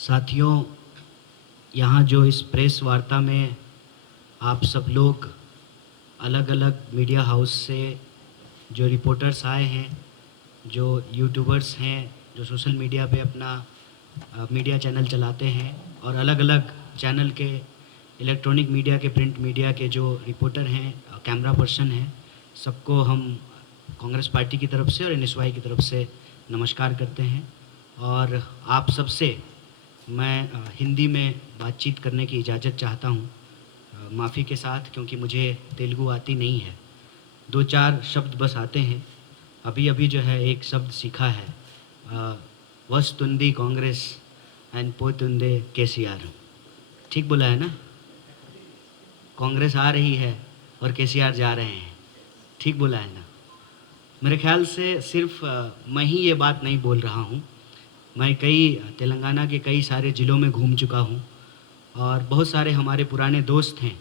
साथियों, यहाँ जो इस प्रेस वार्ता में आप सब लोग अलग अलग मीडिया हाउस से जो रिपोर्टर्स आए हैं, जो यूट्यूबर्स हैं, जो सोशल मीडिया पे अपना मीडिया चैनल चलाते हैं, और अलग अलग चैनल के इलेक्ट्रॉनिक मीडिया के, प्रिंट मीडिया के जो रिपोर्टर हैं, कैमरा पर्सन हैं, सबको हम कांग्रेस पार्टी की तरफ से और एनएसवाई की तरफ से नमस्कार करते हैं। और आप सबसे मैं हिंदी में बातचीत करने की इजाज़त चाहता हूँ, माफ़ी के साथ, क्योंकि मुझे तेलुगु आती नहीं है। 2-4 शब्द बस आते हैं। अभी अभी जो है एक शब्द सीखा है, वस्तुंदी कांग्रेस एंड पोतुंदे केसीआर। ठीक बोला है ना? कांग्रेस आ रही है और केसीआर जा रहे हैं। ठीक बोला है ना? मेरे ख्याल से सिर्फ मैं ही ये बात नहीं बोल रहा हूँ। मैं तेलंगाना के कई सारे ज़िलों में घूम चुका हूँ और बहुत सारे हमारे पुराने दोस्त हैं,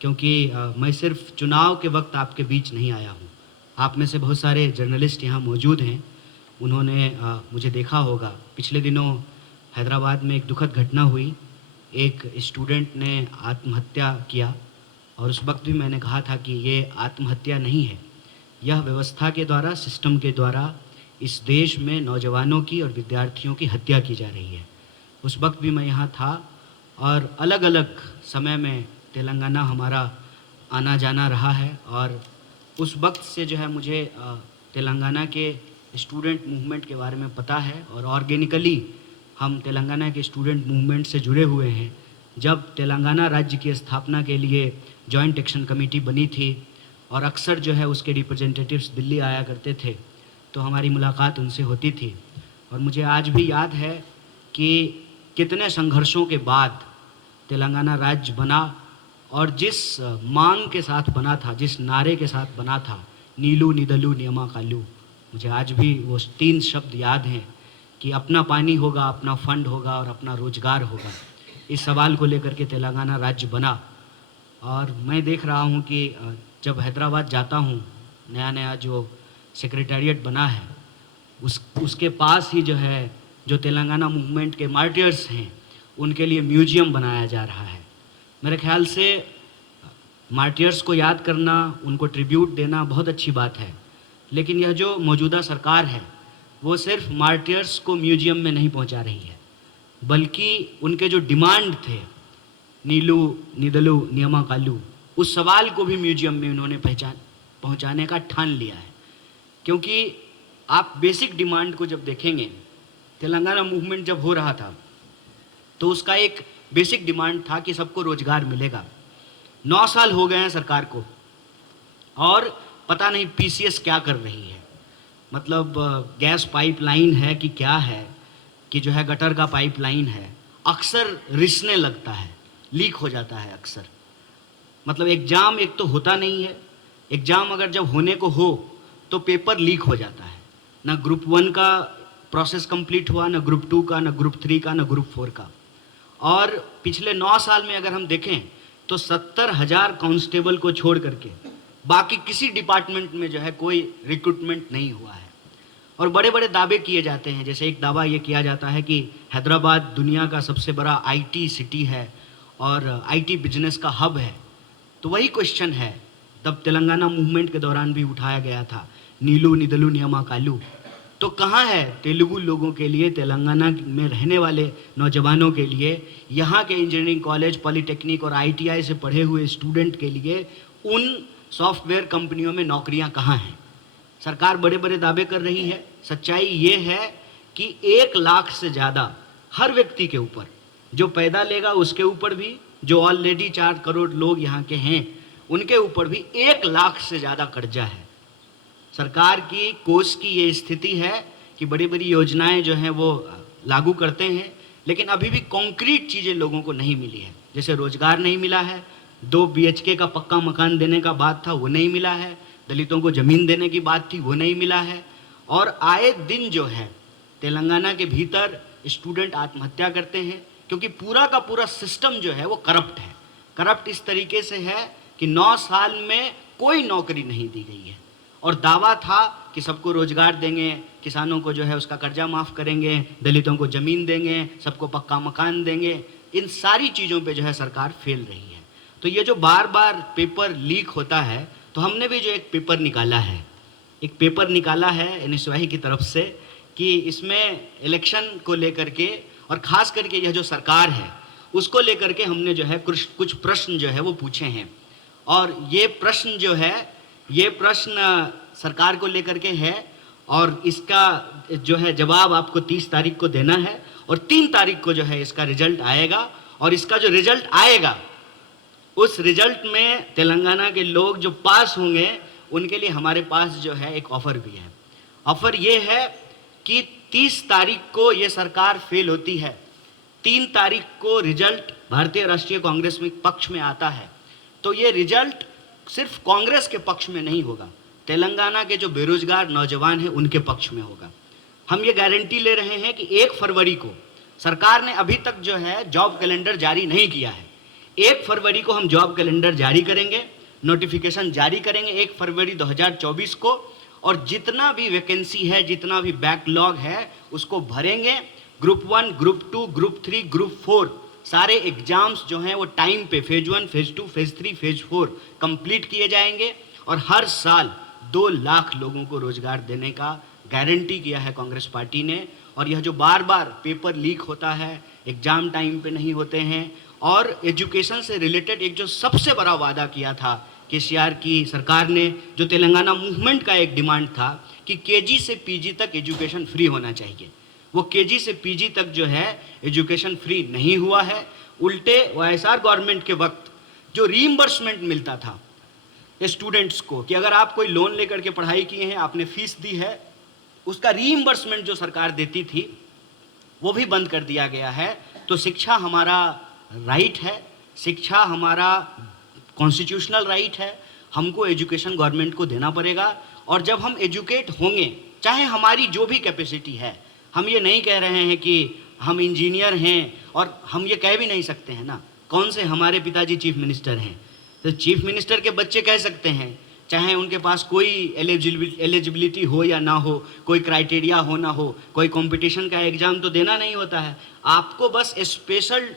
क्योंकि मैं सिर्फ चुनाव के वक्त आपके बीच नहीं आया हूँ। आप में से बहुत सारे जर्नलिस्ट यहाँ मौजूद हैं, उन्होंने मुझे देखा होगा। पिछले दिनों हैदराबाद में एक दुखद घटना हुई, एक स्टूडेंट ने आत्महत्या किया, और उस वक्त भी मैंने कहा था कि ये आत्महत्या नहीं है, यह व्यवस्था के द्वारा, सिस्टम के द्वारा इस देश में नौजवानों की और विद्यार्थियों की हत्या की जा रही है। उस वक्त भी मैं यहाँ था, और अलग अलग समय में तेलंगाना हमारा आना जाना रहा है, और उस वक्त से जो है मुझे तेलंगाना के स्टूडेंट मूवमेंट के बारे में पता है, और ऑर्गेनिकली हम तेलंगाना के स्टूडेंट मूवमेंट से जुड़े हुए हैं। जब तेलंगाना राज्य की स्थापना के लिए जॉइंट एक्शन कमेटी बनी थी, और अक्सर जो है उसके रिप्रेजेंटेटिव्स दिल्ली आया करते थे, तो हमारी मुलाकात उनसे होती थी। और मुझे आज भी याद है कि कितने संघर्षों के बाद तेलंगाना राज्य बना, और जिस मांग के साथ बना था, जिस नारे के साथ बना था, नीलू निदलू नियमा कालू, मुझे आज भी वो 3 शब्द याद हैं कि अपना पानी होगा, अपना फंड होगा और अपना रोजगार होगा। इस सवाल को लेकर के तेलंगाना राज्य बना। और मैं देख रहा हूँ कि जब हैदराबाद जाता हूँ, नया नया जो सेक्रेटेरिएट बना है, उसके पास ही जो है, जो तेलंगाना मूवमेंट के मार्टियर्स हैं, उनके लिए म्यूजियम बनाया जा रहा है। मेरे ख्याल से मार्टियर्स को याद करना, उनको ट्रिब्यूट देना बहुत अच्छी बात है, लेकिन यह जो मौजूदा सरकार है, वो सिर्फ मार्टियर्स को म्यूजियम में नहीं पहुंचा रही है, बल्कि उनके जो डिमांड थे, नीलू निदलू नियमा कालू, उस सवाल को भी म्यूजियम में उन्होंने पहुंचाने का ठान लिया है। क्योंकि आप बेसिक डिमांड को जब देखेंगे, तेलंगाना मूवमेंट जब हो रहा था, तो उसका एक बेसिक डिमांड था कि सबको रोजगार मिलेगा। 9 साल हो गए हैं सरकार को, और पता नहीं पीसीएस क्या कर रही है। मतलब गैस पाइपलाइन है कि क्या है, कि जो है गटर का पाइपलाइन है, अक्सर रिसने लगता है, लीक हो जाता है अक्सर। मतलब एग्ज़ाम एक तो होता नहीं है, एग्ज़ाम अगर जब होने को हो तो पेपर लीक हो जाता है। ना ग्रुप 1 का प्रोसेस कंप्लीट हुआ, ना ग्रुप 2 का, ना ग्रुप 3 का, ना ग्रुप 4 का। और पिछले 9 साल में अगर हम देखें तो 70,000 कांस्टेबल को छोड़ करके बाकी किसी डिपार्टमेंट में जो है कोई रिक्रूटमेंट नहीं हुआ है। और बड़े बड़े दावे किए जाते हैं, जैसे एक दावा ये किया जाता है कि हैदराबाद दुनिया का सबसे बड़ा आईटी सिटी है और आईटी बिजनेस का हब है। तो वही क्वेश्चन है, तब तेलंगाना मूवमेंट के दौरान भी उठाया गया था, नीलू निदलू नियमा कालू। तो कहाँ है तेलुगु लोगों के लिए, तेलंगाना में रहने वाले नौजवानों के लिए, यहाँ के इंजीनियरिंग कॉलेज, पॉलीटेक्निक और आईटीआई से पढ़े हुए स्टूडेंट के लिए उन सॉफ्टवेयर कंपनियों में नौकरियाँ कहाँ हैं? सरकार बड़े बड़े दावे कर रही है, सच्चाई ये है कि 1 लाख से ज़्यादा हर व्यक्ति के ऊपर, जो पैदा लेगा उसके ऊपर भी, जो ऑलरेडी 4 करोड़ लोग यहाँ के हैं उनके ऊपर भी 1 लाख से ज़्यादा कर्जा है। सरकार की कोष की ये स्थिति है कि बड़ी बड़ी योजनाएं जो हैं वो लागू करते हैं, लेकिन अभी भी कॉन्क्रीट चीज़ें लोगों को नहीं मिली है। जैसे रोजगार नहीं मिला है, 2 बीएचके का पक्का मकान देने का बात था वो नहीं मिला है, दलितों को ज़मीन देने की बात थी वो नहीं मिला है। और आए दिन जो है तेलंगाना के भीतर स्टूडेंट आत्महत्या करते हैं, क्योंकि पूरा का पूरा सिस्टम जो है वो करप्ट है। करप्ट इस तरीके से है कि 9 साल में कोई नौकरी नहीं दी गई है, और दावा था कि सबको रोजगार देंगे, किसानों को जो है उसका कर्जा माफ़ करेंगे, दलितों को ज़मीन देंगे, सबको पक्का मकान देंगे। इन सारी चीज़ों पे जो है सरकार फेल रही है। तो ये जो बार बार पेपर लीक होता है, तो हमने भी जो एक पेपर निकाला है, एक पेपर निकाला है एनएसयूआई की तरफ से कि इसमें इलेक्शन को लेकर के और ख़ास करके यह जो सरकार है उसको लेकर के हमने जो है कुछ प्रश्न जो है वो पूछे हैं। और ये प्रश्न जो है, ये प्रश्न सरकार को लेकर के है और इसका जो है जवाब आपको 30 तारीख को देना है और 3 तारीख को जो है इसका रिजल्ट आएगा। और इसका जो रिजल्ट आएगा उस रिजल्ट में तेलंगाना के लोग जो पास होंगे उनके लिए हमारे पास जो है एक ऑफ़र भी है। ऑफ़र ये है कि 30 तारीख को ये सरकार फेल होती है, 3 तारीख को रिजल्ट भारतीय राष्ट्रीय कांग्रेस में पक्ष में आता है, तो ये रिजल्ट सिर्फ कांग्रेस के पक्ष में नहीं होगा, तेलंगाना के जो बेरोजगार नौजवान हैं उनके पक्ष में होगा। हम ये गारंटी ले रहे हैं कि 1 फरवरी को, सरकार ने अभी तक जो है जॉब कैलेंडर जारी नहीं किया है, 1 फरवरी को हम जॉब कैलेंडर जारी करेंगे, नोटिफिकेशन जारी करेंगे 1 फरवरी 2024 को, और जितना भी वैकेंसी है, जितना भी बैकलॉग है उसको भरेंगे। ग्रुप 1, ग्रुप 2, ग्रुप 3, ग्रुप 4 सारे एग्जाम्स जो हैं वो टाइम पे phase 1, phase 2, phase 3, phase 4 complete किए जाएंगे और हर साल 2 लाख लोगों को रोजगार देने का गारंटी किया है कांग्रेस पार्टी ने। और यह जो बार बार पेपर लीक होता है, एग्जाम टाइम पे नहीं होते हैं, और एजुकेशन से रिलेटेड एक जो सबसे बड़ा वादा किया था केसीआर की सरकार ने, जो तेलंगाना मूवमेंट का एक डिमांड था कि केजी से पीजी तक एजुकेशन फ्री होना चाहिए, वो केजी से पीजी तक जो है एजुकेशन फ्री नहीं हुआ है। उल्टे वाईएसआर गवर्नमेंट के वक्त जो रीइंबर्समेंट मिलता था स्टूडेंट्स को कि अगर आप कोई लोन लेकर के पढ़ाई किए हैं, आपने फीस दी है, उसका रीइंबर्समेंट जो सरकार देती थी वो भी बंद कर दिया गया है। तो शिक्षा हमारा राइट है, शिक्षा हमारा कॉन्स्टिट्यूशनल राइट है, हमको एजुकेशन गवर्नमेंट को देना पड़ेगा। और जब हम एजुकेट होंगे, चाहे हमारी जो भी कैपेसिटी है, हम ये नहीं कह रहे हैं कि हम इंजीनियर हैं, और हम ये कह भी नहीं सकते हैं ना, कौन से हमारे पिताजी चीफ मिनिस्टर हैं, तो चीफ मिनिस्टर के बच्चे कह सकते हैं, चाहे उनके पास कोई एलिजिबिलिटी हो या ना हो, कोई क्राइटेरिया हो ना हो, कोई कंपटीशन का एग्ज़ाम तो देना नहीं होता है, आपको बस स्पेशल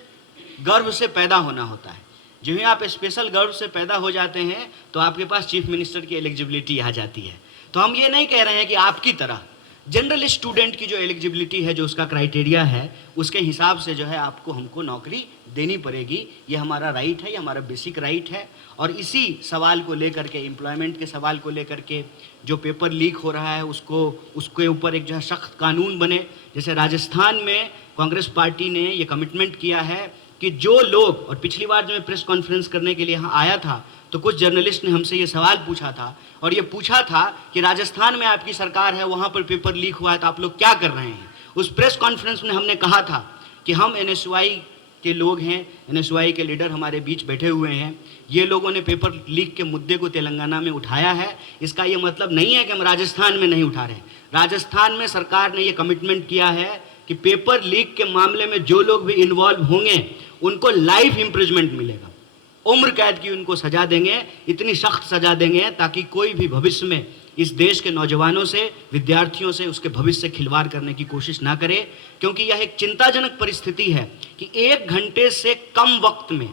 गर्व से पैदा होना होता है। जो ही आप स्पेशल गर्व से पैदा हो जाते हैं तो आपके पास चीफ मिनिस्टर की एलिजिबिलिटी आ जाती है। तो हम ये नहीं कह रहे हैं कि आपकी तरह जनरल स्टूडेंट की जो एलिजिबिलिटी है, जो उसका क्राइटेरिया है, उसके हिसाब से जो है आपको हमको नौकरी देनी पड़ेगी। ये हमारा राइट है, ये हमारा बेसिक राइट है। और इसी सवाल को लेकर के, एम्प्लॉयमेंट के सवाल को लेकर के जो पेपर लीक हो रहा है उसके ऊपर एक जो है सख्त कानून बने। जैसे राजस्थान में कांग्रेस पार्टी ने ये कमिटमेंट किया है कि जो लोग, और पिछली बार जो मैं प्रेस कॉन्फ्रेंस करने के लिए यहाँ आया था तो कुछ जर्नलिस्ट ने हमसे ये सवाल पूछा था, और ये पूछा था कि राजस्थान में आपकी सरकार है, वहाँ पर पेपर लीक हुआ है, तो आप लोग क्या कर रहे हैं। उस प्रेस कॉन्फ्रेंस में हमने कहा था कि हम एनएसयूआई के लोग हैं, एनएसयूआई के लीडर हमारे बीच बैठे हुए हैं, ये लोगों ने पेपर लीक के मुद्दे को तेलंगाना में उठाया है। इसका ये मतलब नहीं है कि हम राजस्थान में नहीं उठा रहे हैं। राजस्थान में सरकार ने ये कमिटमेंट किया है कि पेपर लीक के मामले में जो लोग भी इन्वॉल्व होंगे उनको लाइफ इम्प्रिजमेंट मिलेगा, उम्र कैद की उनको सजा देंगे, इतनी सख्त सजा देंगे ताकि कोई भी भविष्य में इस देश के नौजवानों से, विद्यार्थियों से, उसके भविष्य से खिलवाड़ करने की कोशिश ना करे। क्योंकि यह एक चिंताजनक परिस्थिति है कि 1 घंटे से कम वक्त में,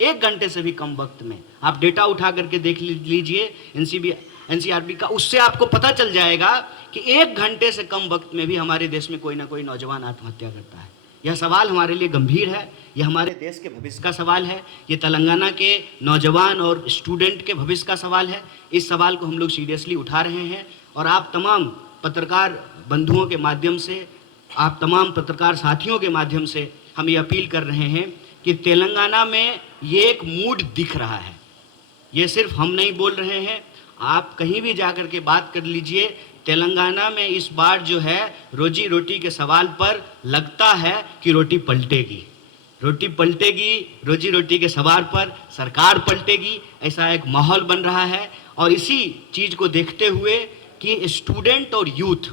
1 घंटे से भी कम वक्त में, आप डेटा उठा करके देख लीजिए एनसीआरबी का, उससे आपको पता चल जाएगा कि 1 घंटे से कम वक्त में भी हमारे देश में कोई ना कोई नौजवान आत्महत्या करता है। यह सवाल हमारे लिए गंभीर है, यह हमारे देश के भविष्य का सवाल है, ये तेलंगाना के नौजवान और स्टूडेंट के भविष्य का सवाल है। इस सवाल को हम लोग सीरियसली उठा रहे हैं और आप तमाम पत्रकार बंधुओं के माध्यम से, आप तमाम पत्रकार साथियों के माध्यम से हम ये अपील कर रहे हैं कि तेलंगाना में ये एक मूड दिख रहा है। ये सिर्फ हम नहीं बोल रहे हैं, आप कहीं भी जाकर के बात कर लीजिए, तेलंगाना में इस बार जो है रोजी रोटी के सवाल पर लगता है कि रोटी पलटेगी, रोटी पलटेगी, रोजी रोटी के सवाल पर सरकार पलटेगी, ऐसा एक माहौल बन रहा है। और इसी चीज़ को देखते हुए कि स्टूडेंट और यूथ,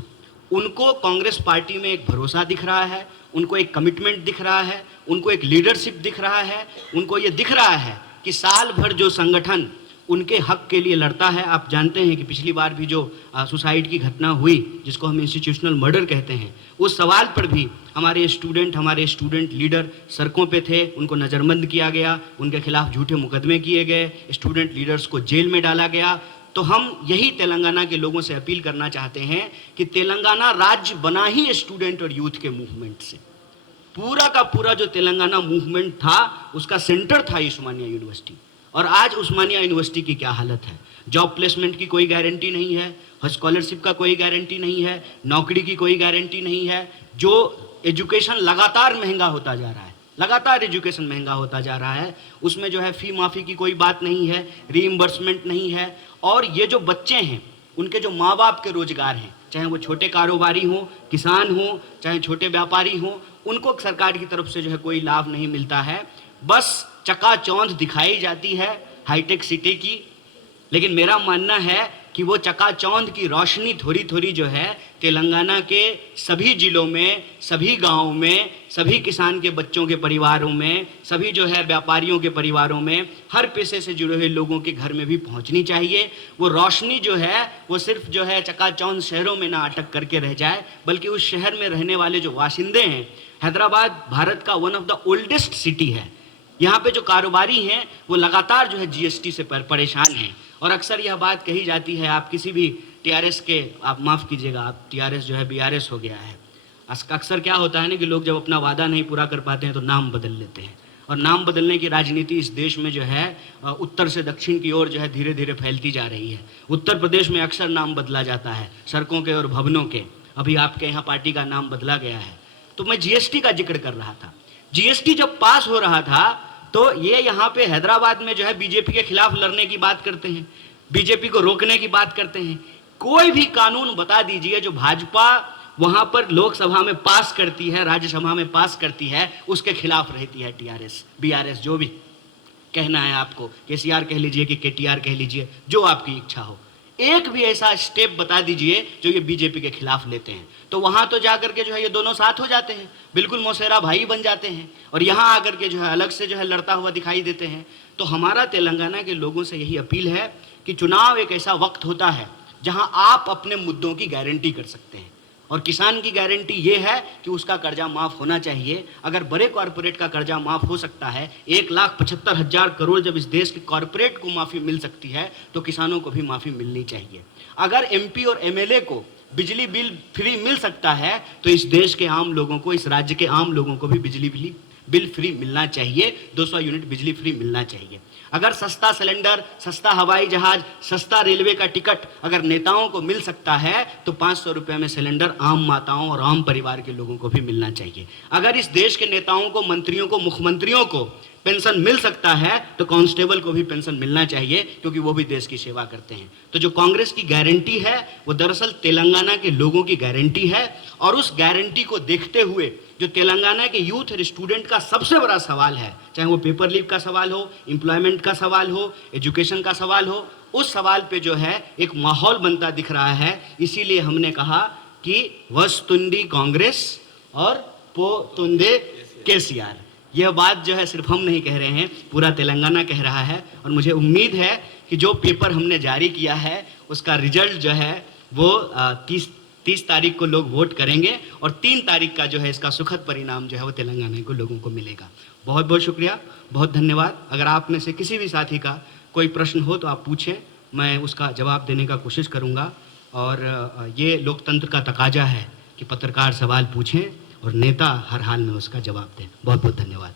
उनको कांग्रेस पार्टी में एक भरोसा दिख रहा है, उनको एक कमिटमेंट दिख रहा है, उनको एक लीडरशिप दिख रहा है, उनको ये दिख रहा है कि साल भर जो संगठन उनके हक के लिए लड़ता है। आप जानते हैं कि पिछली बार भी जो सुसाइड की घटना हुई, जिसको हम इंस्टीट्यूशनल मर्डर कहते हैं, उस सवाल पर भी हमारे स्टूडेंट लीडर सड़कों पे थे, उनको नज़रबंद किया गया, उनके खिलाफ झूठे मुकदमे किए गए, स्टूडेंट लीडर्स को जेल में डाला गया। तो हम यही तेलंगाना के लोगों से अपील करना चाहते हैं कि तेलंगाना राज्य बना ही स्टूडेंट और यूथ के मूवमेंट से। पूरा का पूरा जो तेलंगाना मूवमेंट था उसका सेंटर था उस्मानिया यूनिवर्सिटी। और आज उस्मानिया यूनिवर्सिटी की क्या हालत है। जॉब प्लेसमेंट की कोई गारंटी नहीं है, स्कॉलरशिप का कोई गारंटी नहीं है, नौकरी की कोई गारंटी नहीं है। जो एजुकेशन लगातार महंगा होता जा रहा है, लगातार एजुकेशन महंगा होता जा रहा है, उसमें जो है फ़ी माफ़ी की कोई बात नहीं है, रीइंबर्समेंट नहीं है। और ये जो बच्चे हैं, उनके जो माँ बाप के रोजगार हैं, चाहे वो छोटे कारोबारी हों, किसान हों, चाहे छोटे व्यापारी हों, उनको सरकार की तरफ से जो है कोई लाभ नहीं मिलता है। बस चकाचौंध दिखाई जाती है हाईटेक सिटी की। लेकिन मेरा मानना है कि वो चकाचौंध की रोशनी थोड़ी थोड़ी जो है तेलंगाना के सभी जिलों में, सभी गांवों में, सभी किसान के बच्चों के परिवारों में, सभी जो है व्यापारियों के परिवारों में, हर पेशे से जुड़े हुए लोगों के घर में भी पहुंचनी चाहिए। वो रोशनी जो है वो सिर्फ जो है चकाचौंध शहरों में ना अटक करके रह जाए, बल्कि उस शहर में रहने वाले जो वासिंदे हैं, हैदराबाद भारत का one of the oldest city है। यहाँ पे जो कारोबारी हैं वो लगातार जो है जीएसटी से परेशान हैं। और अक्सर यह बात कही जाती है, आप किसी भी टीआरएस के, आप माफ़ कीजिएगा, आप टीआरएस जो है बीआरएस हो गया है। अक्सर क्या होता है ना कि लोग जब अपना वादा नहीं पूरा कर पाते हैं तो नाम बदल लेते हैं। और नाम बदलने की राजनीति इस देश में जो है उत्तर से दक्षिण की ओर जो है धीरे धीरे फैलती जा रही है। उत्तर प्रदेश में अक्सर नाम बदला जाता है सड़कों के और भवनों के। अभी आपके यहाँ पार्टी का नाम बदला गया है। तो मैं जीएसटी का जिक्र कर रहा था। जीएसटी जब पास हो रहा था तो ये यहाँ पे हैदराबाद में जो है बीजेपी के खिलाफ लड़ने की बात करते हैं, बीजेपी को रोकने की बात करते हैं। कोई भी कानून बता दीजिए जो भाजपा वहां पर लोकसभा में पास करती है, राज्यसभा में पास करती है, उसके खिलाफ रहती है टीआरएस, बीआरएस, जो भी कहना है आपको, केसीआर कह लीजिए कि केटीआर कह लीजिए, जो आपकी इच्छा हो। एक भी ऐसा स्टेप बता दीजिए जो ये बीजेपी के खिलाफ लेते हैं, तो वहां तो जाकर के जो है ये दोनों साथ हो जाते हैं, बिल्कुल मौसेरा भाई बन जाते हैं। और यहाँ आकर के जो है अलग से जो है लड़ता हुआ दिखाई देते हैं। तो हमारा तेलंगाना के लोगों से यही अपील है कि चुनाव एक ऐसा वक्त होता है जहां आप अपने मुद्दों की गारंटी कर सकते हैं। और किसान की गारंटी ये है कि उसका कर्जा माफ होना चाहिए। अगर बड़े कॉरपोरेट का कर्जा माफ हो सकता है, 1,75,000 करोड़ जब इस देश के कॉरपोरेट को माफी मिल सकती है, तो किसानों को भी माफी मिलनी चाहिए। अगर एमपी और एमएलए को बिजली बिल फ्री मिल सकता है, तो इस देश के आम लोगों को, इस राज्य के आम लोगों को भी बिजली बिल फ्री मिलना चाहिए, 200 यूनिट बिजली फ्री मिलना चाहिए। अगर सस्ता सिलेंडर, सस्ता हवाई जहाज, सस्ता रेलवे का टिकट अगर नेताओं को मिल सकता है, तो 500 रुपये में सिलेंडर आम माताओं और आम परिवार के लोगों को भी मिलना चाहिए। अगर इस देश के नेताओं को, मंत्रियों को, मुख्यमंत्रियों को पेंशन मिल सकता है, तो कांस्टेबल को भी पेंशन मिलना चाहिए, क्योंकि वो भी देश की सेवा करते हैं। तो जो कांग्रेस की गारंटी है वो दरअसल तेलंगाना के लोगों की गारंटी है। और उस गारंटी को देखते हुए जो तेलंगाना के यूथ और स्टूडेंट का सबसे बड़ा सवाल है, चाहे वो पेपर लीक का सवाल हो, एम्प्लॉयमेंट का सवाल हो, एजुकेशन का सवाल हो, उस सवाल पे जो है एक माहौल बनता दिख रहा है। इसीलिए हमने कहा कि वस्तुंडी कांग्रेस और पोतुंदे केसीआर। यह बात जो है सिर्फ हम नहीं कह रहे हैं, पूरा तेलंगाना कह रहा है। और मुझे उम्मीद है कि जो पेपर हमने जारी किया है उसका रिजल्ट जो है वो 30 तारीख को लोग वोट करेंगे, और 3 तारीख का जो है इसका सुखद परिणाम जो है वो तेलंगाना के लोगों को मिलेगा। बहुत बहुत शुक्रिया, बहुत धन्यवाद। अगर आप में से किसी भी साथी का कोई प्रश्न हो तो आप पूछें, मैं उसका जवाब देने का कोशिश करूँगा। और ये लोकतंत्र का तकाजा है कि पत्रकार सवाल पूछें और नेता हर हाल में उसका जवाब दें। बहुत बहुत धन्यवाद।